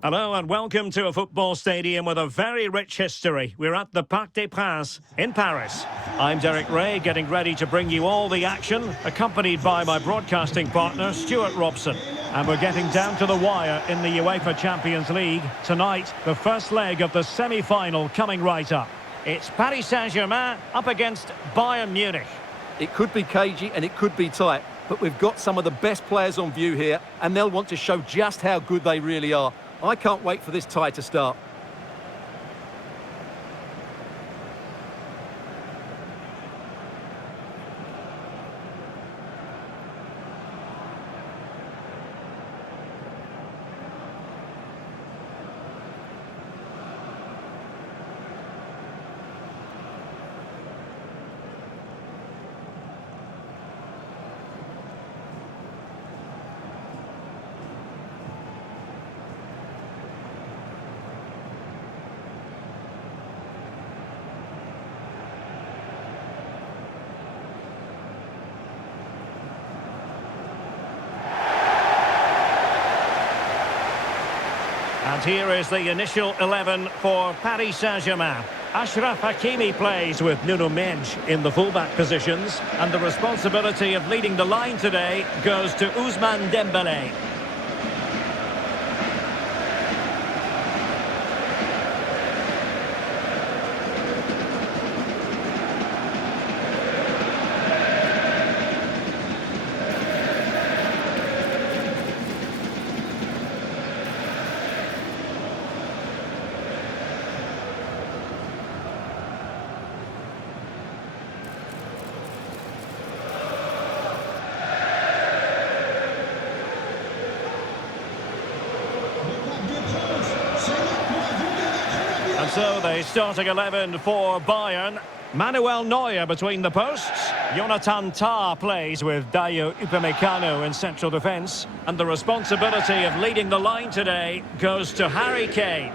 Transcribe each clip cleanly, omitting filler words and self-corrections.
Hello and welcome to a football stadium with a very rich history. We're at the Parc des Princes in Paris. I'm Derek Ray, getting ready to bring you all the action, accompanied by my broadcasting partner, Stuart Robson. And we're getting down to the wire in the UEFA Champions League. Tonight, the first leg of the semi-final coming right up. It's Paris Saint-Germain up against Bayern Munich. It could be cagey and it could be tight, but we've got some of the best players on view here, and they'll want to show just how good they really are. I can't wait for this tie to start. And here is the initial 11 for Paris Saint-Germain. Achraf Hakimi plays with Nuno Mendes in the fullback positions. And the responsibility of leading the line today goes to Ousmane Dembele. And so the starting 11 for Bayern. Manuel Neuer between the posts. Jonathan Tah plays with Dayot Upamecano in central defence. And the responsibility of leading the line today goes to Harry Kane.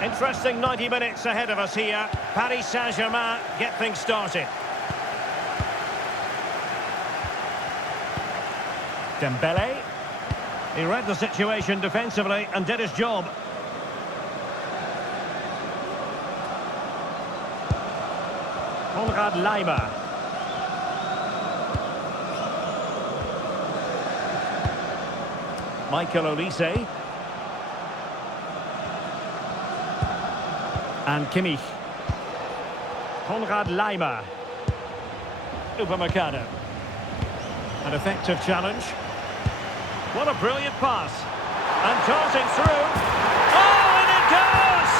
Interesting 90 minutes ahead of us here. Paris Saint-Germain get things started. Dembele. He read the situation defensively and did his job. Konrad Laimer. Michael Olise. And Kimmich. Konrad Laimer. Upamecano. An effective challenge. What a brilliant pass. And darting through. Oh, and it goes!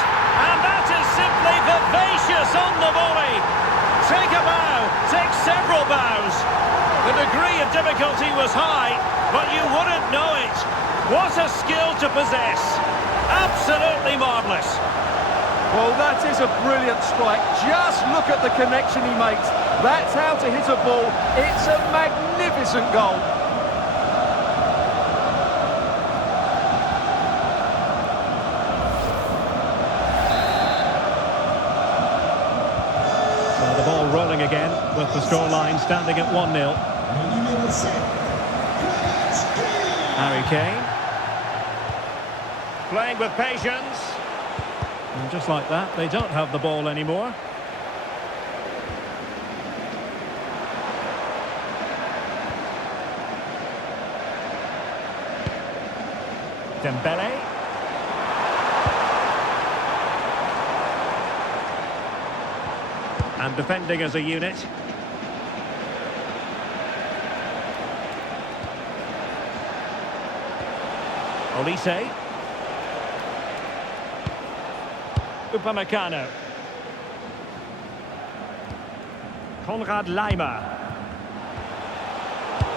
And that is simply vivacious on the volley. Take a bow, take several bows. The degree of difficulty was high, but you wouldn't know it. What a skill to possess. Absolutely marvellous. Well, that is a brilliant strike. Just look at the connection he makes. That's how to hit a ball. It's a magnificent goal. So the ball rolling again with the scoreline standing at 1-0. Harry Kane. Playing with patience. And just like that, they don't have the ball anymore. Dembele. And defending as a unit. Olise. Upamecano. Konrad Laimer.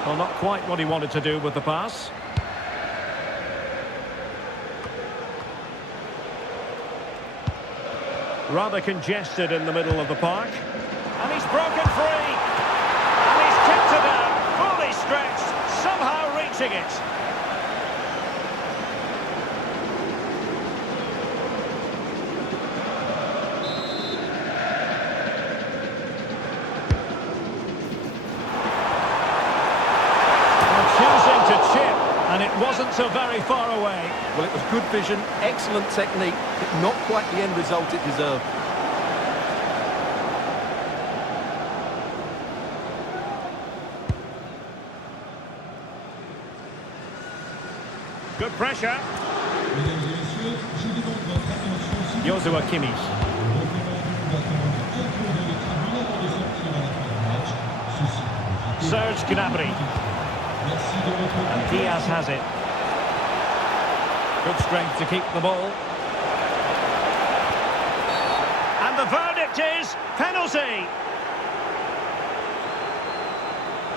Well, not quite what he wanted to do with the pass. Rather congested in the middle of the park. And he's broken free. And he's kicked it out, fully stretched, somehow reaching it. not so very far away. Well, it was good vision, excellent technique, but not quite the end result it deserved. Good pressure. Joshua Kimmich. Serge Gnabry. And Diaz has it. Good strength to keep the ball. And the verdict is penalty.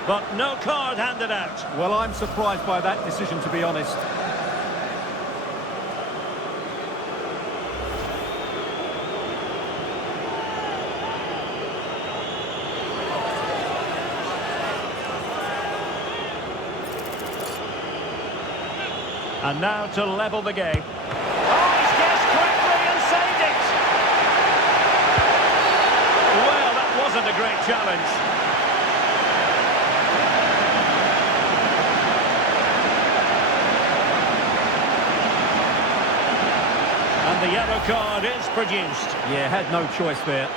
But no card handed out. Well, I'm surprised by that decision, to be honest. And now to level the game. Oh, he's guessed quickly and saved it! Well, that wasn't a great challenge. And the yellow card is produced. Yeah, had no choice there.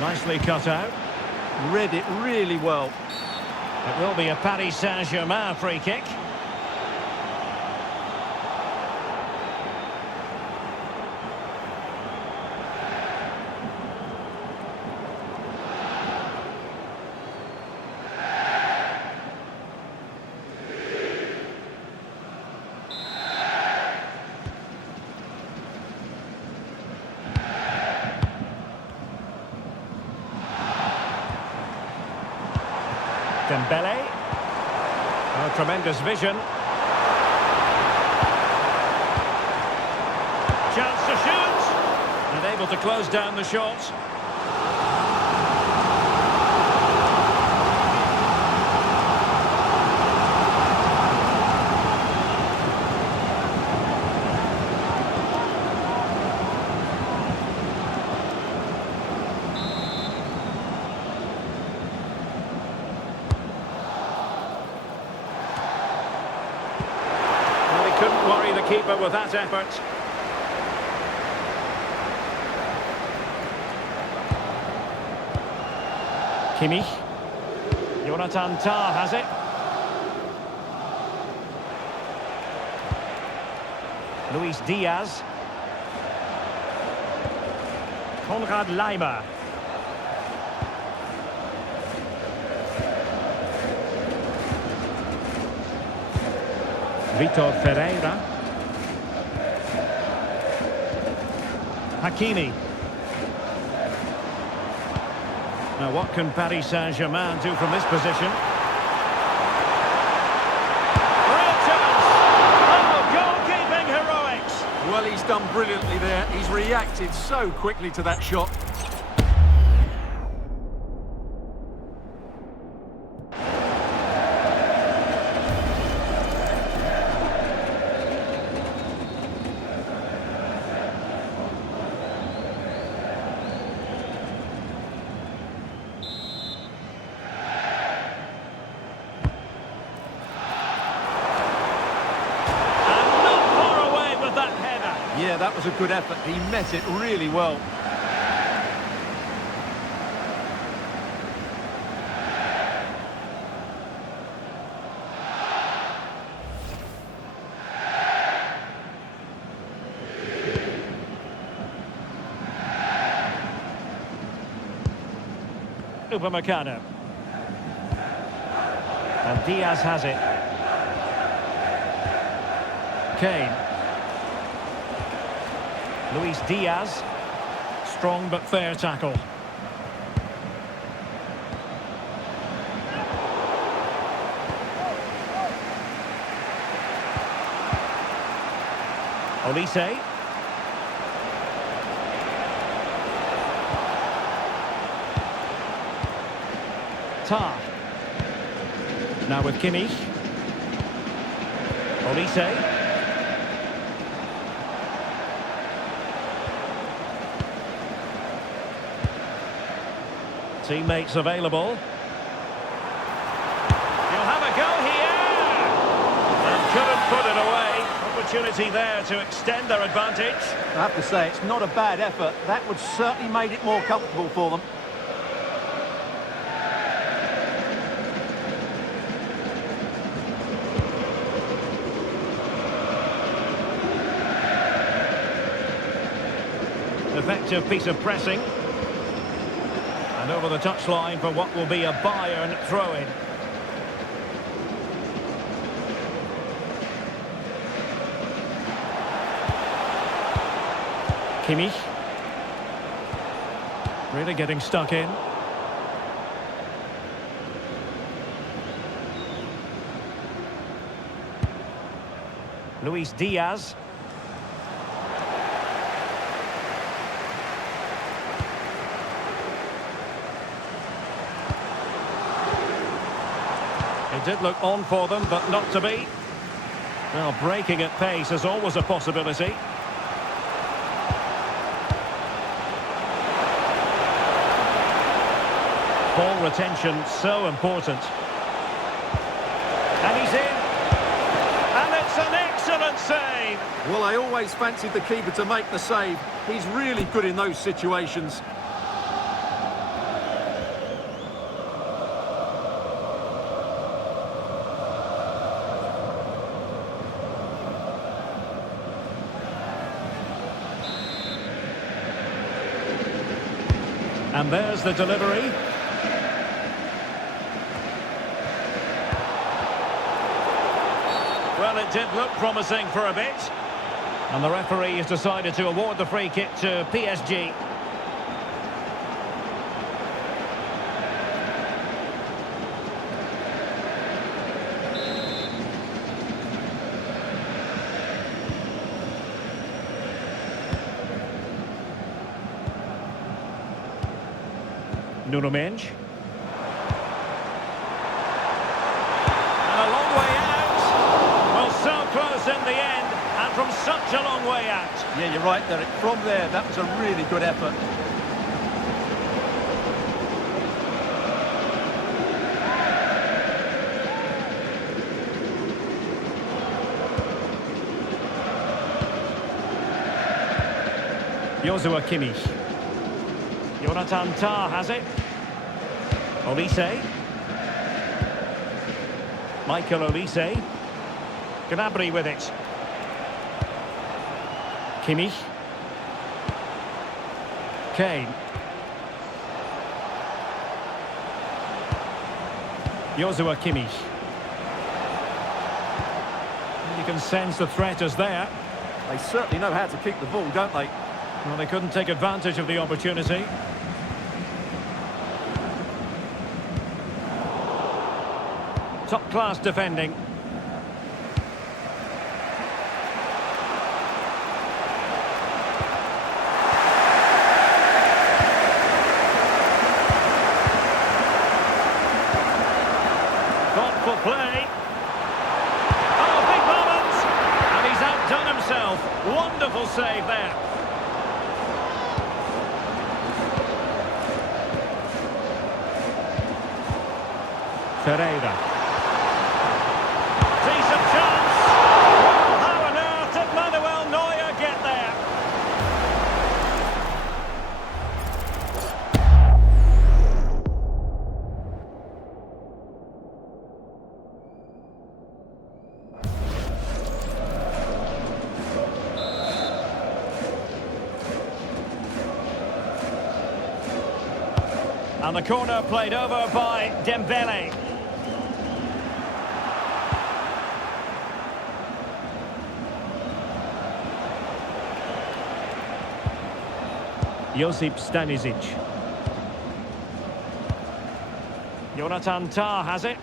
Nicely cut out. Read it really well. It will be a Paris Saint-Germain free kick. Dembele. Oh, tremendous vision. Chance to shoot. And able to close down the shot. Couldn't worry the keeper with that effort. Kimmich. Jonathan Tah has it. Luis Diaz. Konrad Laimer. Vitor Ferreira. Hakimi. Now what can Paris Saint-Germain do from this position? Real chance! Oh, goalkeeping heroics! Well, he's done brilliantly there. He's reacted so quickly to that shot. Yeah, that was a good effort. He met it really well. Upamecano. And Diaz has it. Kane. Luis Diaz. Strong but fair tackle. Olise. Tah. Now with Kimmich. Olise. Teammates available. He'll have a go here. And couldn't put it away. Opportunity there to extend their advantage. I have to say, it's not a bad effort. That would certainly made it more comfortable for them. Effective piece of pressing. And over the touchline for what will be a Bayern throw-in. Kimmich. Really getting stuck in. Luis Diaz. It did look on for them, but not to be. Well, breaking at pace is always a possibility. Ball retention, so important. And he's in. And it's an excellent save. Well, I always fancied the keeper to make the save. He's really good in those situations. And there's the delivery. Well, it did look promising for a bit. And the referee has decided to award the free kick to PSG. Nuno Mendes. And a long way out. Well, so close in the end, and from such a long way out. Yeah, you're right, Derek. From there, that was a really good effort. Joshua Kimmich. Jonathan Tah has it. Olise. Michael Olise. Gnabry with it. Kimmich. Kane. Joshua Kimmich. You can sense the threat is there. They certainly know how to kick the ball, don't they? Well, they couldn't take advantage of the opportunity. Top-class defending. Thoughtful play. Oh, big moment! And he's outdone himself. Wonderful save there. Pereira. Decent chance. Well, how on earth did Manuel Neuer get there? And the corner played over by Dembele. Josip Stanisic. Jonathan Tah has it.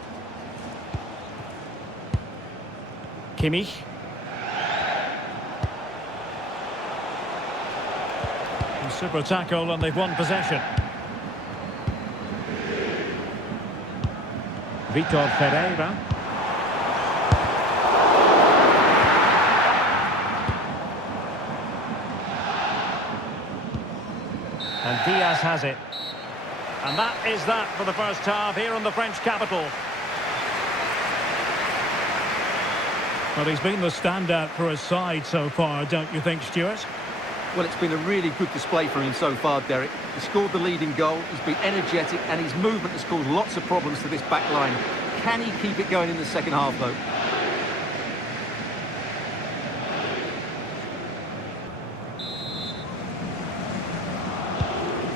Kimmich. Super tackle and they've won possession. Vitor Ferreira. And Diaz has it. And that is that for the first half here in the French capital. Well, he's been the standout for his side so far, don't you think, Stuart? Well, it's been a really good display from him so far, Derek. He scored the leading goal, he's been energetic, and his movement has caused lots of problems to this back line. Can he keep it going in the second half, though?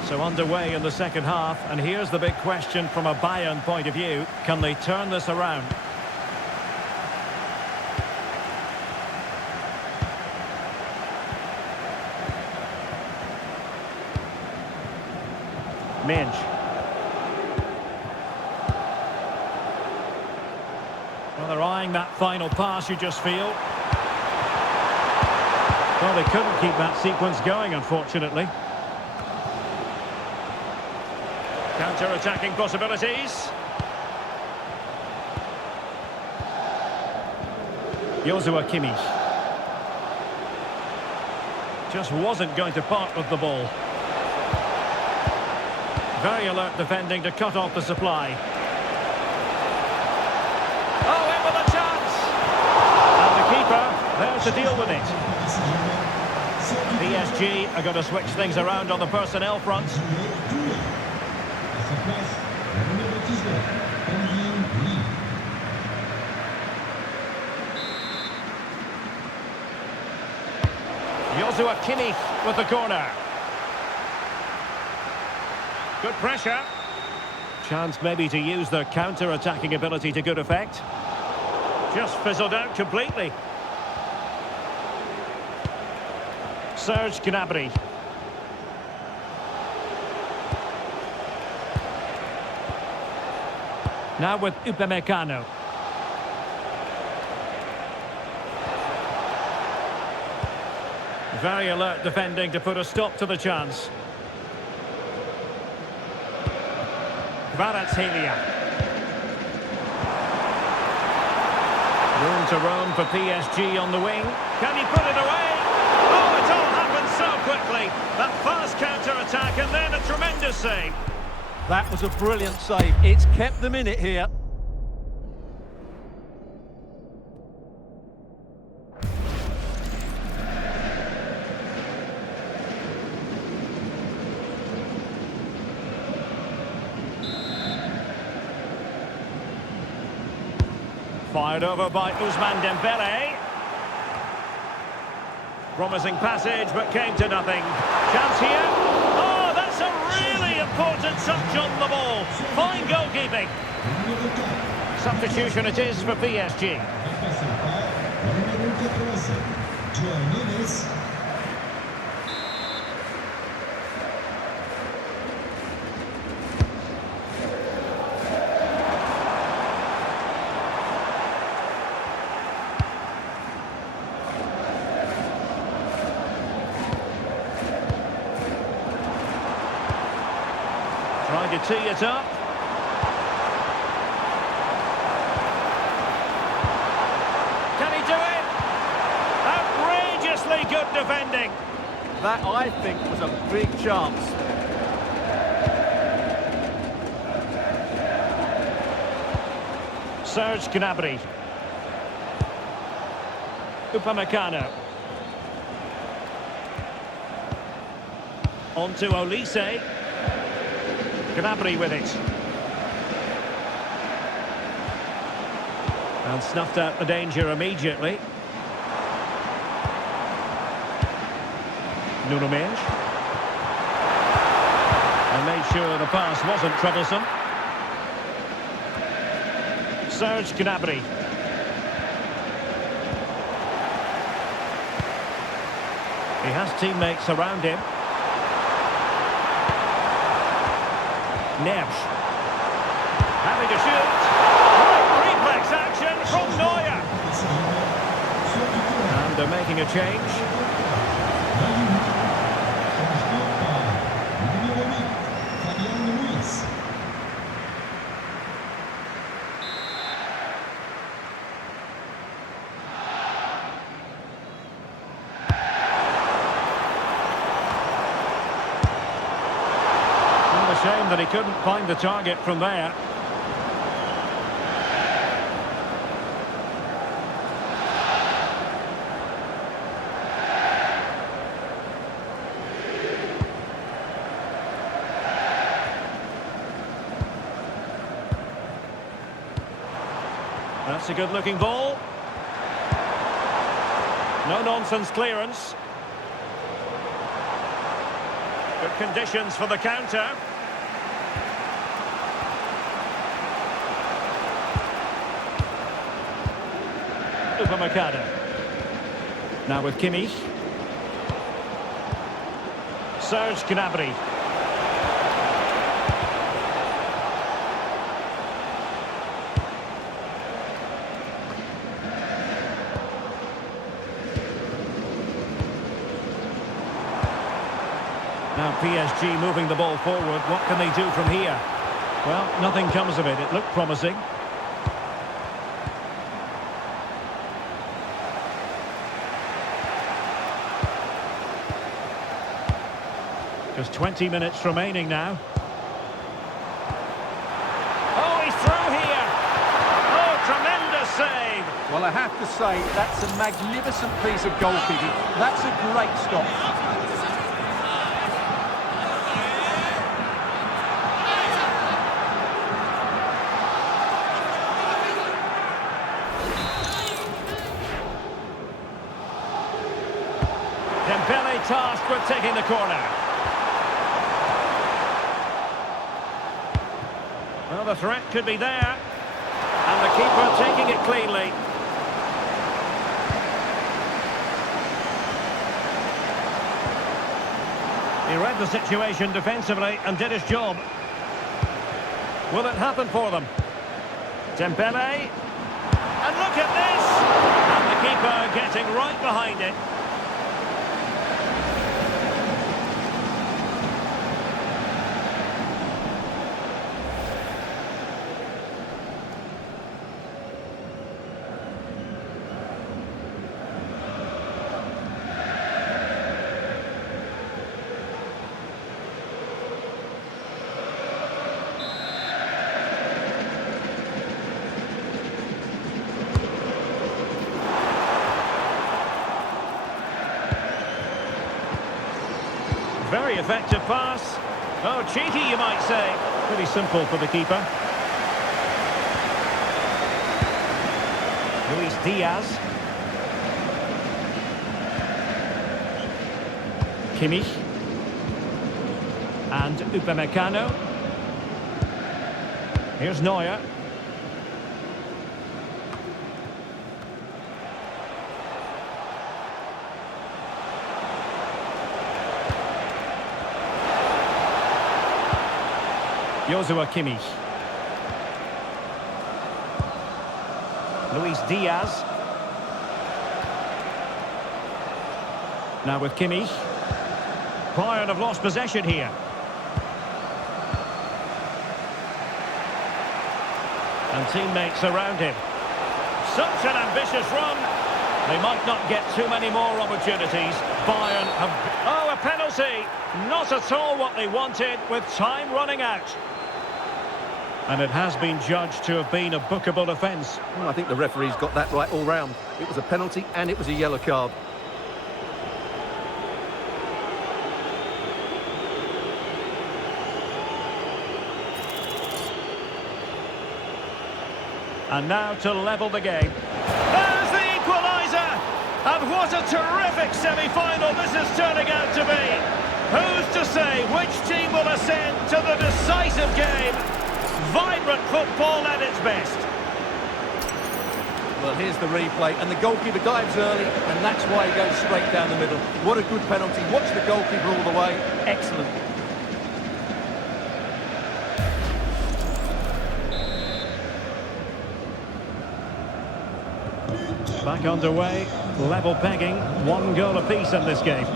So underway in the second half, and here's the big question from a Bayern point of view. Can they turn this around? Minch. Well, they're eyeing that final pass, you just feel. Well, they couldn't keep that sequence going, unfortunately. Counter-attacking possibilities. Joshua Kimmich. Just wasn't going to part with the ball. Very alert defending to cut off the supply. Oh, in with a chance! And the keeper there to deal with it. PSG are going to switch things around on the personnel front. Joshua Kimmich with the corner. Good pressure. Chance maybe to use their counter-attacking ability to good effect. Just fizzled out completely. Serge Gnabry. Now with Upamecano. Very alert defending to put a stop to the chance. Kvaratskhelia. Room to roam for PSG on the wing. Can he put it away? Oh, it all happened so quickly. That fast counter-attack and then a tremendous save. That was a brilliant save. It's kept them in it here. Fired over by Ousmane Dembele. Promising passage, but came to nothing. Chance here. Oh, that's a really important touch on the ball. Fine goalkeeping. Substitution it is for PSG. Trying to tee it up. Can he do it? Outrageously good defending. That, I think, was a big chance. Serge Gnabry. Upamecano. On to Olise. Gnabry with it. And snuffed out the danger immediately. Nuno Mendes. And made sure the pass wasn't troublesome. Serge Gnabry. He has teammates around him. Neves. Having to shoot. Great reflex action from Neuer. And they're making a change. that he couldn't find the target from there. That's a good-looking ball. No-nonsense clearance. Good conditions for the counter. Upamecano. Now with Kimmich. Serge Gnabry. Now PSG moving the ball forward. What can they do from here? Well, nothing comes of it. It looked promising. Just 20 minutes remaining now. Oh, he's through here. Oh, tremendous save. Well, I have to say, that's a magnificent piece of goalkeeping. That's a great stop. Dembele tasked with taking the corner. Well, the threat could be there. And the keeper taking it cleanly. He read the situation defensively and did his job. Will it happen for them? Dembele. And look at this! And the keeper getting right behind it. Very effective pass. Oh, cheeky, you might say. Pretty simple for the keeper. Luis Diaz. Kimmich. And Upamecano. Here's Neuer. Joshua Kimmich. Luis Diaz. Now with Kimmich. Bayern have lost possession here. And teammates around him. Such an ambitious run. They might not get too many more opportunities. Bayern have... Oh, a penalty! Not at all what they wanted, with time running out. And it has been judged to have been a bookable offence. Well, I think the referee's got that right all round. It was a penalty and it was a yellow card. And now to level the game. There's the equaliser! And what a terrific semi-final this is turning out to be. Who's to say which team will ascend to the decisive game? Vibrant football at its best. Well, here's the replay, and the goalkeeper dives early, and that's why he goes straight down the middle. What a good penalty. Watch the goalkeeper all the way. Excellent. Back underway, level pegging, 1 goal apiece in this game.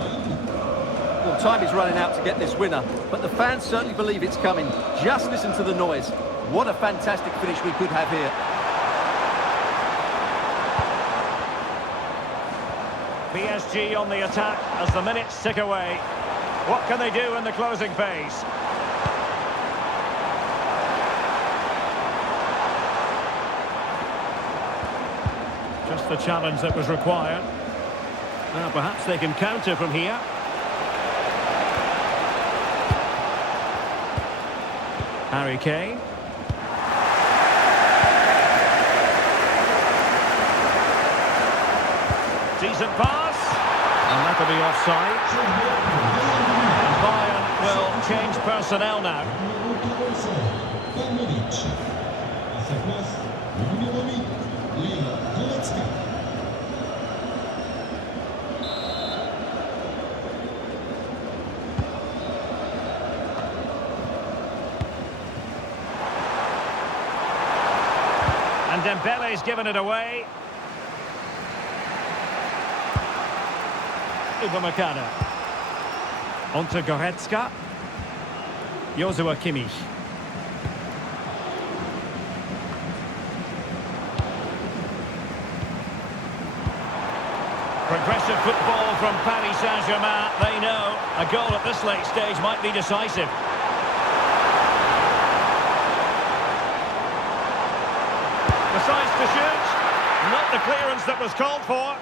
Well, time is running out to get this winner, but the fans certainly believe it's coming. Just listen to the noise. What a fantastic finish we could have here. PSG on the attack as the minutes tick away. What can they do in the closing phase? Just the challenge that was required. Now perhaps they can counter from here. Harry Kane. Decent pass. And that'll be offside. And Bayern will change personnel now. And Dembele's given it away. Upamecano. On to Goretzka. Joshua Kimmich. Progressive football from Paris Saint-Germain. They know a goal at this late stage might be decisive. Decides to shoot. Not the clearance that was called for.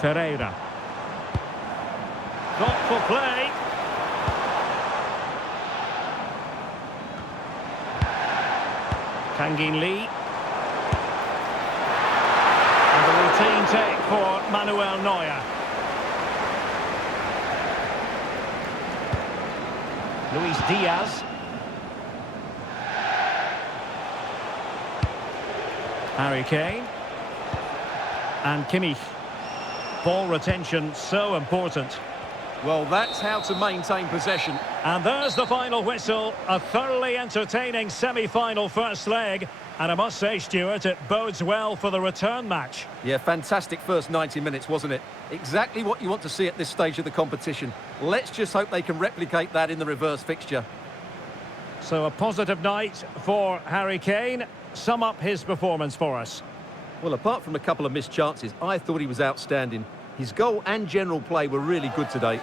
Ferreira. Thoughtful play. Kangin Lee. And the routine take for Manuel Neuer. Luis Diaz. Harry Kane. And Kimmich. Ball retention so important. Well, that's how to maintain possession. And there's the final whistle. A thoroughly entertaining semi-final first leg. And I must say, Stuart, it bodes well for the return match. Yeah, fantastic first 90 minutes, wasn't it? Exactly what you want to see at this stage of the competition. Let's just hope they can replicate that in the reverse fixture. So a positive night for Harry Kane. Sum up his performance for us. Well, apart from a couple of missed chances, I thought he was outstanding. His goal and general play were really good today.